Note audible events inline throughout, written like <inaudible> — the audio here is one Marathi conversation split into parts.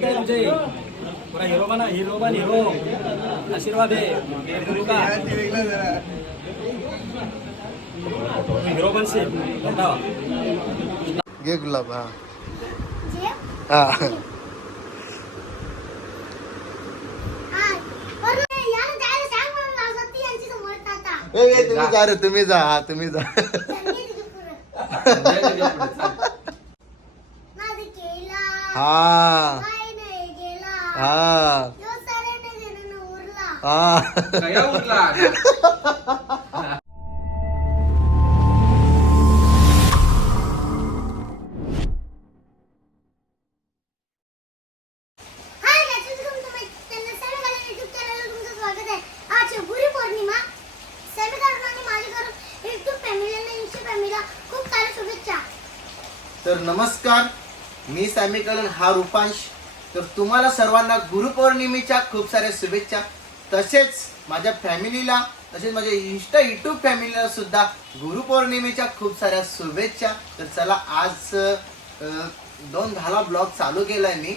का है तुझे पूरा हीरो बना हीरो बन हीरो. आशीर्वाद है मेरे गुरु का हीरो बन से बताओ घे गुलाब हा. हा. हा. तुम्ही जा रे तुम्ही जा हा तुम्ही जा. <laughs> हा. हा हा काय उरला <laughs> hi guys, welcome to my channel. Sammy Kale YouTube channel वर तुमचं स्वागत आहे. आज आहे गुरुपौर्णिमा. सॅमी काळे आणि माझ्याकडून YouTube family आणि Insta family ला खूप साऱ्या शुभेच्छा. तर नमस्कार मी सॅमी कलन हा रुपांश तर तुम्हाला सर्वांना गुरुपौर्णिमेच्या खूप साऱ्या शुभेच्छा. तसेच माझ्या फॅमिलीला तसेच माझ्या इंस्टा युट्यूब फॅमिलीला सुद्धा गुरुपौर्णिमेच्या खूप साऱ्या शुभेच्छा. तर चला आज दोन दहाला ब्लॉग चालू केलाय मी.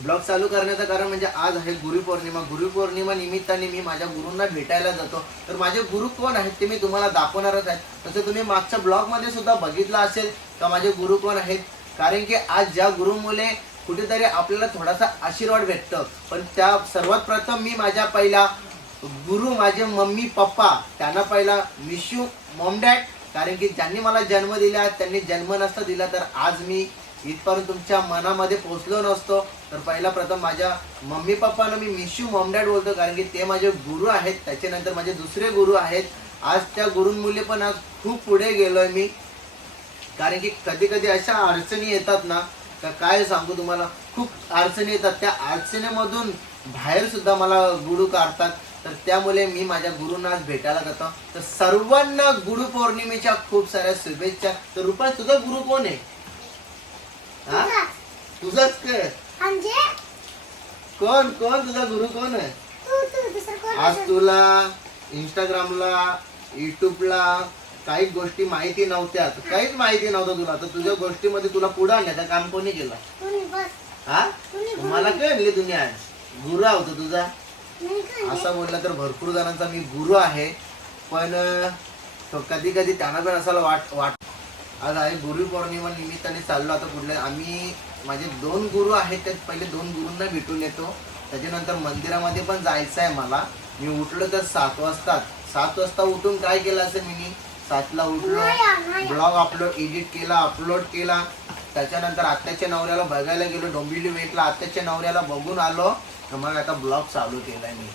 ब्लॉग चालू करण्याचं कारण म्हणजे आज आहे गुरुपौर्णिमा. गुरुपौर्णिमा निमित्ताने मी माझ्या गुरूंना भेटायला जातो. तर माझे गुरु कोण आहेत ते मी तुम्हाला दाखवणारच आहे. तसं तुम्ही मागच्या ब्लॉगमध्ये सुद्धा बघितलं असेल का माझे गुरु कोण आहेत? कारण की आज ज्या गुरुमुळे कुठेतरी आपल्याला थोडासा आशीर्वाद भेटतो. पण त्या सर्वात प्रथम मी माझ्या पहिला गुरु माझे मम्मी पप्पा त्यांना पहिला मिशू मॉम डॅड कारण की ज्यांनी मला जन्म दिला त्यांनी जन्म नसता दिला तर आज मी इथपर्यंत तुमच्या मनामध्ये पोचलो नसतो. तर पहिला प्रथम माझ्या मम्मी पप्पांना मी मिशू मॉम डॅड बोलतो. कारण की ते माझे गुरु आहेत. त्याच्यानंतर माझे दुसरे गुरु आहेत. आज त्या गुरुंमुळे पण आज खूप पुढे गेलोय मी. कारण की कधी कधी अशा अडचणी येतात ना का काय सांगू तुम्हाला? खूप अडचणी येतात. त्या अडचणीमधून बाहेर सुद्धा मला गुरु काढतात. तर त्यामुळे मी माझ्या गुरुंना आज भेटायला जातो. तर सर्वांना गुरु पौर्णिमेच्या खूप साऱ्या शुभेच्छा. तर रुपा तुझा गुरु कोण आहे? हा? तुझाच. काय? म्हणजे? कोण कोण तुझा गुरु कोण आहे? आज? तुला इंस्टाग्रामला युट्यूबला काही गोष्टी माहिती नव्हत्या. काहीच माहिती नव्हतं तुला. तर तुझ्या गोष्टीमध्ये तुला पुढे आणण्याचं काम कोणी केलं? तुम्ही बस. हा? तुम्ही. मला काय आणली तुम्ही आज गुरु होतो तुझा. मी काय नाही. असं बोललं तर भरपूर जणांचा मी गुरु आहे. पण तो कधी कधी त्यांना पण असायला वाट वाट. आज आहे गुरु पौर्णिमा निमित्ताने चाललो आता कुठले आम्ही माझे दोन गुरु आहेत त्यात पहिले दोन गुरूंना भेटून येतो. त्याच्यानंतर मंदिरामध्ये पण जायचं आहे मला. मी उठलो तर सात वाजता सात वाजता उठून काय केलं असेल मी सातला उठलो. ब्लॉग अपलोड एडिट केला अपलोड केला. त्याच्यानंतर आत्याच्या नवऱ्याला बघायला गेलो डोंबिवली वेटला आत्याच्या नवऱ्याला बघून आलो. तर मग आता ब्लॉग चालू केलाय मी.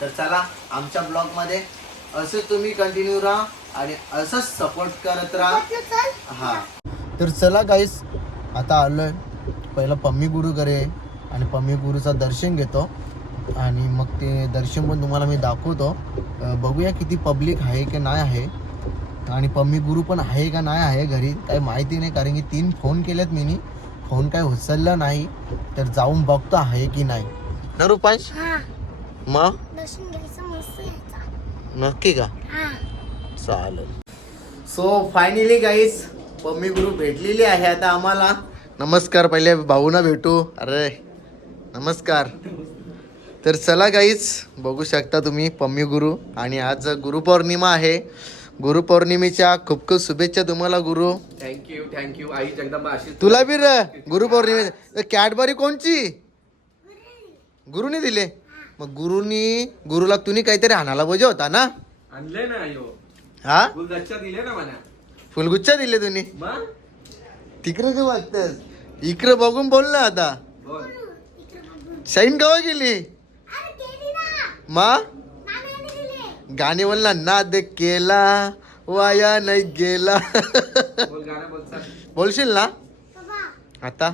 तर चला आमच्या ब्लॉगमध्ये असं तुम्ही कंटिन्यू राहा आणि असंच सपोर्ट करत राहा. हा. तर चला गाईस आता आलोय. पहिलं पम्मी गुरु करे आणि पम्मी गुरुचं दर्शन घेतो. आणि मग ते दर्शन पण तुम्हाला मी दाखवतो. बघूया किती पब्लिक आहे की नाही आहे. आणि पम्मी गुरु पण आहे का नाही आहे घरी काही माहिती नाही कारण की तीन फोन केलेत मी फोन काय उचलला नाही तर जाऊन बघतो आहे की नाही. ना रुपांश? हा. मग? नक्की का? हा. चालेल. सो फायनली गाईज पम्मी गुरु भेटलेली आहे आता आम्हाला. नमस्कार पहिले भाऊना भेटू. अरे नमस्कार. तर चला गाईज बघू शकता तुम्ही पम्मी गुरु. आणि आज गुरुपौर्णिमा आहे. गुरुपौर्णिमेच्या खूप खूप शुभेच्छा तुम्हाला गुरु. थँक्यू थँक्यू आई जगदंबा अशी तुला बी र गुरुपौर्णिमे. कॅडबरी कोणची? गुरुनी दिले. मग गुरुनी गुरुला तुम्ही काहीतरी आणायला पाहिजे होता ना? आणले ना आयो. हा? गुलदस्ता दिले ना मला. फुलगुच्छा दिले तुम्ही तिकडे काय वागतस इकडे बघून बोल ना आता. बोल. शाईन कवा गेली? अरे केली ना. मा? गाणे बोल ना नाद केला वाया नाही गेला. बोल गाणं बोल चल. बोलशील ना? बाबा. आता?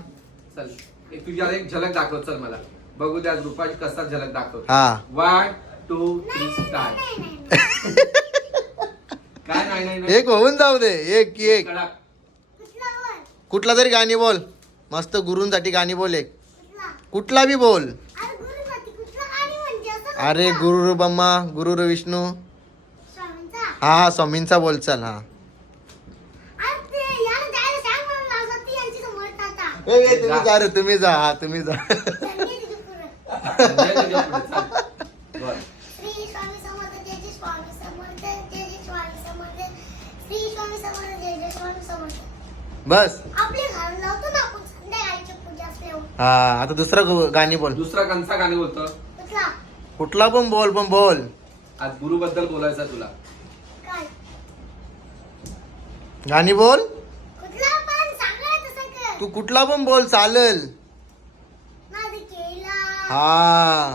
चल. एक तुझ्या एक झलक दाखव चल मला. बघू त्या रुपाची कसा झलक दाखव. हा. वन टू थ्री काय नाही नाही नाही. एक होऊन जाऊ दे एक एक. कडक कुठला तरी गाणी बोल. मस्त गुरूंसाठी गाणी बोल एक. कुठला? कुठला बी बोल अरे गुरुपती कुठला आणि म्हणजे असं अरे गुरु ब्रह्मा गुरु विष्णू. हा हा स्वामींचा बोल चल हा ए, ए, तुम्ही जा रे तुम्ही जा हा तुम्ही जा. त्यांनी दिली पुढं. ये तुझ्या पुढे, चल. बर. श्री स्वामी समर्थ जय जय स्वामी समर्थ जय जय स्वामी समर्थ. श्री स्वामी समर्थ जय जय स्वामी समर्थ. बस. आपले घालून लावतो ना आपण संध्याकाळची पूजा असल्यावर. हा आता दुसरं गु- गाणी बोल. दुसरा कंचा गाणी बोलतो कुठला पण बोल पण बोल. आज गुरु बद्दल बोलायचं तुला. काय? गाणी बोल. कुठला पण सांगा ना तसं कर. तू कुठला पण बोल चालेल. हा.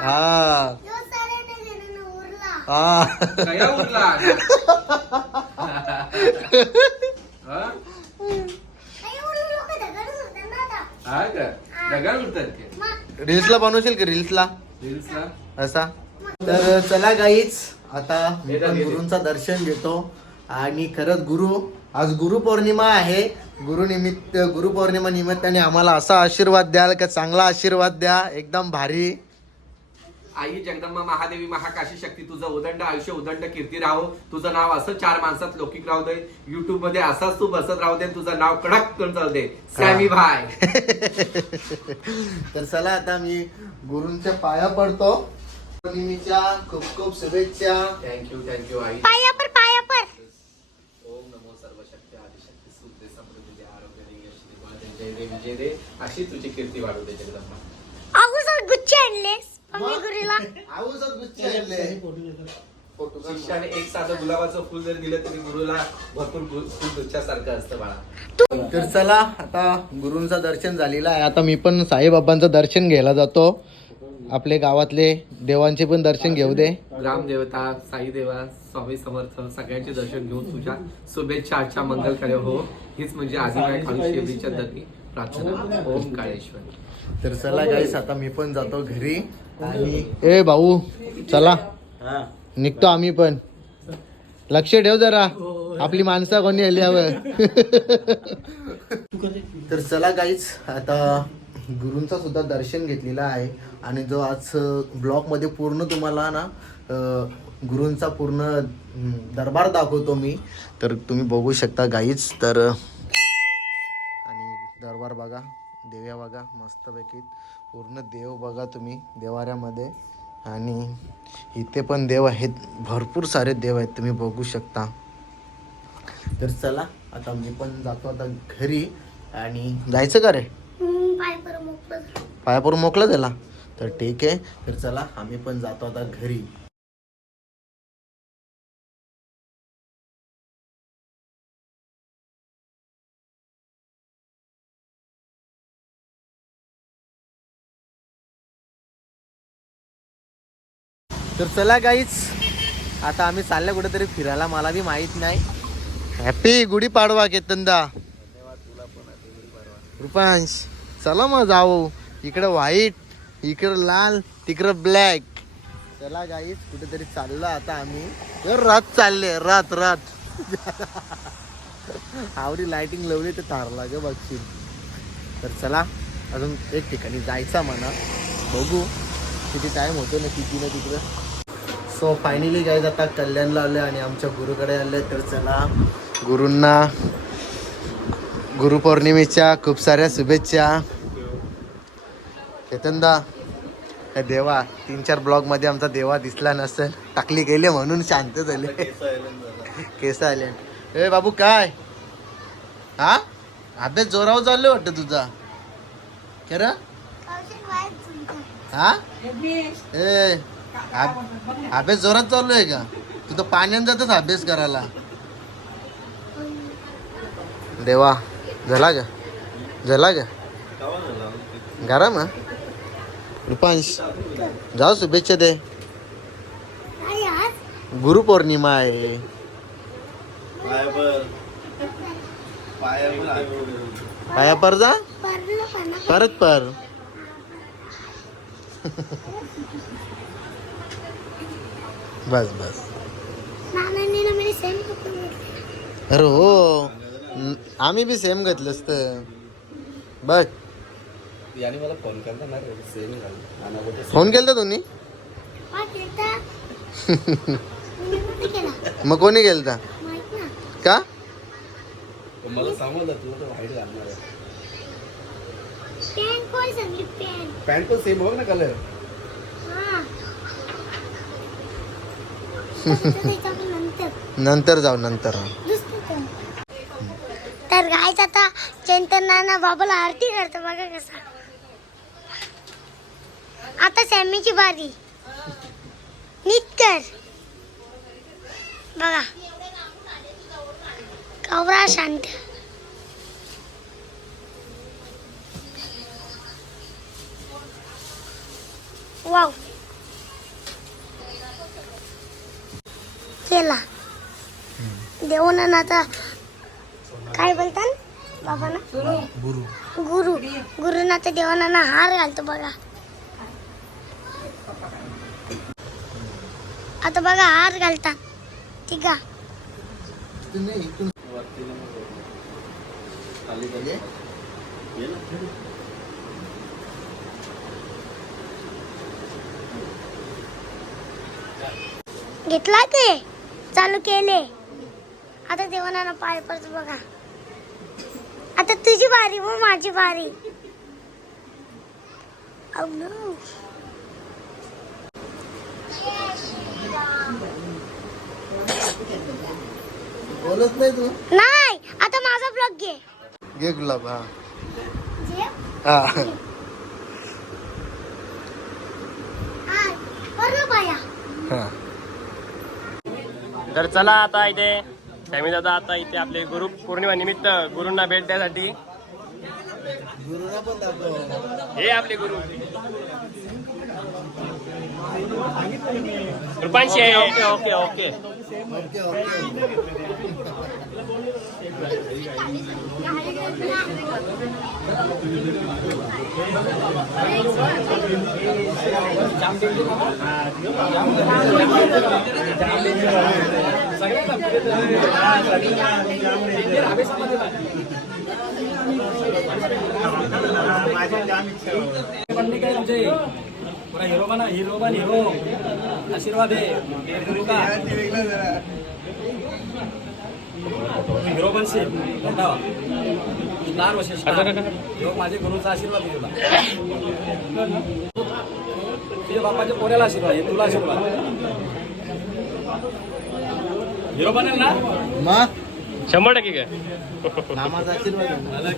हा. हा. कया हा? दगड उरतात ते मग रील्सला बनवशील का रील्सला? रील्सला? असा? तर चला गाईच आता मी पण. गुरूंचा दर्शन घेतो. आणि खरंच गुरु आज गुरुपौर्णिमा आहे. गुरुनिमित्त गुरुपौर्णिमा निमित्ताने आम्हाला असा आशीर्वाद द्याल का? चांगला आशीर्वाद द्या. एकदम भारी. आई जगदंबा महादेवी महाकाशी शक्ती तुझं उदंड आयुष्य उदंड कीर्ती राहो. तुझं नाव असं चार माणसात लौकिक राहू दे. युट्यूबमध्ये असाच तू बसत राहू दे तुझं नाव कडक करून चालू दे. सॅमी भाई. <laughs> तर चला आता मी गुरूंच्या पाया पडतो. पौर्णिमेच्या खूप खूप शुभेच्छा. थँक्यू थँक्यू आई. पाया पर पाया पर. ओम नमो सर्वशक्ती आदिशक्ती सुखदे समृद्धी दे आरोग्य दे यश दे बळ दे जय दे विजय दे. अशी तुझी कीर्ती वाढू दे जगदंबा. अगोदर गुच्छ आणलेस आऊसच गुच्छ आणले. शिष्याने एक साधं गुलाबाचं फुल जरी दिलं तरी गुरुला भरपूर गु- फुल गुच्छासारखं असतं बाळा. तर चला आता गुरूंचं दर्शन झालेलं आहे. आता मी पण साईबाबांचं दर्शन घ्यायला जातो. आपले गावातले देवांचे पण दर्शन घेऊ दे. ग्रामदेवता साई देवा स्वामी समर्थ सगळ्यांचे दर्शन घेऊन तुझ्या शुभेच्छा आजच्या मंगल कार्य हो. हीच म्हणजे आदिबाई प्रार्थना. ओम काळेश्वर. तर चला गाईस आता मी पण जातो घरी. ए भाऊ चला. निघतो आम्ही पण. लक्ष ठेव जरा. आपली माणसं कोणी आल्यावर तर चला गाईच आता गुरूंचा सुद्धा दर्शन घेतलेलं आहे. आणि जो आज ब्लॉगमध्ये पूर्ण तुम्हाला ना गुरूंचा पूर्ण दरबार दाखवतो मी. तर तुम्ही बघू शकता गाईच तर आणि दरबार बघा. देव्या बघा मस्तपैकी. पूर्ण देव बघा तुम्ही देवाऱ्यामध्ये. आणि इथे पण देव आहेत. भरपूर सारे देव आहेत तुम्ही बघू शकता. तर चला आता मी पण जातो आता घरी. आणि जायचं का रे? पाय पर मोकळं पायापूर मोकलं त्याला तर ठीक आहे. तर चला आम्ही पण जातो आता घरी. तर चला गाईच आता आम्ही चालल्या कुठेतरी फिरायला मला बी माहीत नाही. हॅपी गुढीपाडवा केतनदा. रुपांश चला मग जाऊ. इकडं व्हाईट इकडं लाल तिकडं ब्लॅक चला गाईच कुठेतरी चाललो आता आम्ही. रात चालले रात रात. आवडी लाइटिंग लावली तर तारला ग बघशील. तर चला अजून एक ठिकाणी जायचा म्हणा. बघू किती टाईम होतो ना किती ना तिकडं. सो फायनली गाईज आता कल्याणला आले आणि आमच्या गुरुकडे आले तर चला. गुरूंना गुरुपौर्णिमेच्या खूप साऱ्या शुभेच्छा. चेतनदा काय देवा तीन चार ब्लॉगमध्ये आमचा देवा दिसला नसेल. टाकली गेले म्हणून शांत झाले. केस आले ए बाबू काय? हा? अभ्यास जोरावर चाललो वाटतं तुझा. खरं? हा? ए अभ्यास जोरात चालू आहे का? तू तर पाण्यात जातच अभ्यास करायला. देवा झाला का? झाला का? गरम आहे? रुपांश जाऊ शुभेच्छा दे. गुरुपौर्णिमा आहे. पाया पर जा. परत पर. <laughs> बस बस. अरे हो. आम्ही बी सेम घेतलं असतं बघ. याने मला फोन केला ना सेम झालं. फोन केलता तुम्ही हा, केला. मग कोणी केलता. का? मला तुला वाईट घालणार सगळी पॅन्ट पण सेम बघ ना कलर हा त्याच्या आपण नंतर. जाऊ नंतर. तर गायच आता चैतन नाना बाबाला आरती करतो बघा कसा. आता सॅमीची बारी. नीट कर. बघा. कवरा शांत. वाव केला देऊन आता. काय बोलतात बाबा ना गुरु. गुरु. गुरुना तर देवाना हार घालतो बघा. आता बघा हार घालता. ठीक आहे घेतला के चालू केले. आता देवाना पाय पडतो बघा. आता तुझी बारी मग माझी बारी Oh. बोलत नाही तू? नाही आता माझा ब्लॉग घे. घे गुलाब हा. हा. हा. तर चला आता इथे फॅमिली दादा आता इथे आपले गुरु पौर्णिमा निमित्त गुरूंना भेट द्यासाठी. गुरुना पण दाखव हे आपले गुरु. कृपांशी okay okay. Okay. Okay okay hero बना हिरो बन हिरो आशीर्वाद आहे. गुरु हिरो बनशील मोठा स्टार वशील माझे गुरुचा आशीर्वाद आहे तुला तुझ्या बापाच्या पोऱ्याला आशीर्वाद आहे तुला आशीर्वाद बनेल ना मग शंभर टक्के काय नामाचा आशीर्वाद आहे ना.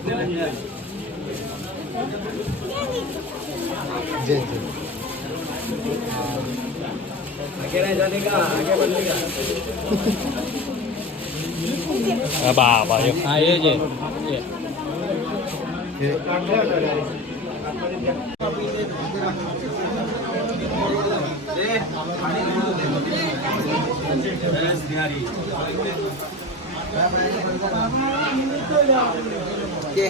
जय जय आगे नाही जाने का आगे बढ़ने का बाबा हा ये जे ओके